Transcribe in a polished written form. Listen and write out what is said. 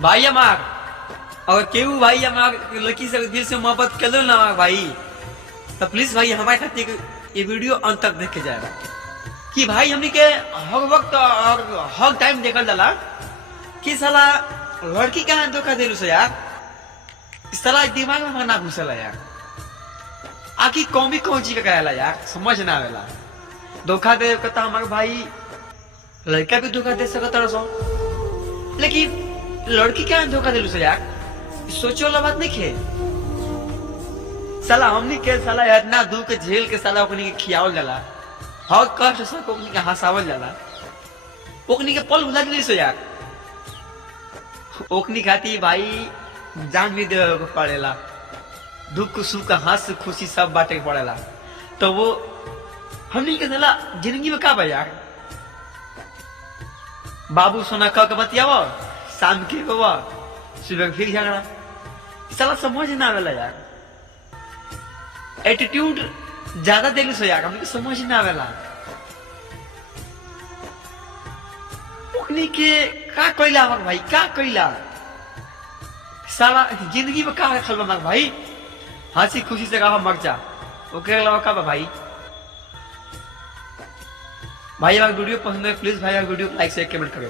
भाई हमार अगर केहू भाई हमार लड़की से दिल से मोहब्बत कर लो ना भाई, तो प्लीज भाई हमारे खातिर ये वीडियो अंत तक देखे जाएगा कि भाई हमने के हर वक्त और हर टाइम देखल जाला कि साला लड़की कहाँ धोखा दे से यार। इस साला दिमाग में हमारा ना घुसला यार। आखिर कौन चीज का कहला यार, समझ ना आवेला। धोखा दे कहता हमारे भाई लड़का भी धोखा दे सकता सो, लेकिन लड़की क्या धोखा दिलू से यार, सोचो वाला बात नहीं खे। साला हमनी के साला इतना दुख झेल के साला ओकनी के खियावल जाला, हर कष्ट से ओकनी के हंसावल जाला, ओकनी के पल भुला दिली से यार। ओकनी खाती भाई जान भी देवे को पड़ेला, दुख सुख हंस खुशी सब बांटे के पड़ेला। तो वो हमनी के साला जिंदगी में का बा यार। बाबू सोना कह के बतियावो, शाम के बाबा सुबह फिर झगड़ा, साला समझ ना आवेला यार। एटीट्यूड ज्यादा देलू से यार, हमके समझ ना आवेला। ओकनी के का कइला हमर भाई, का कइला साला जिंदगी में का रखल बा भाई। हंसी खुशी से कहा मर जा, ओके अलावा का बा भाई। भाई अगर वीडियो पसंद है प्लीज भाई वीडियो को लाइक शेयर कमेंट करो।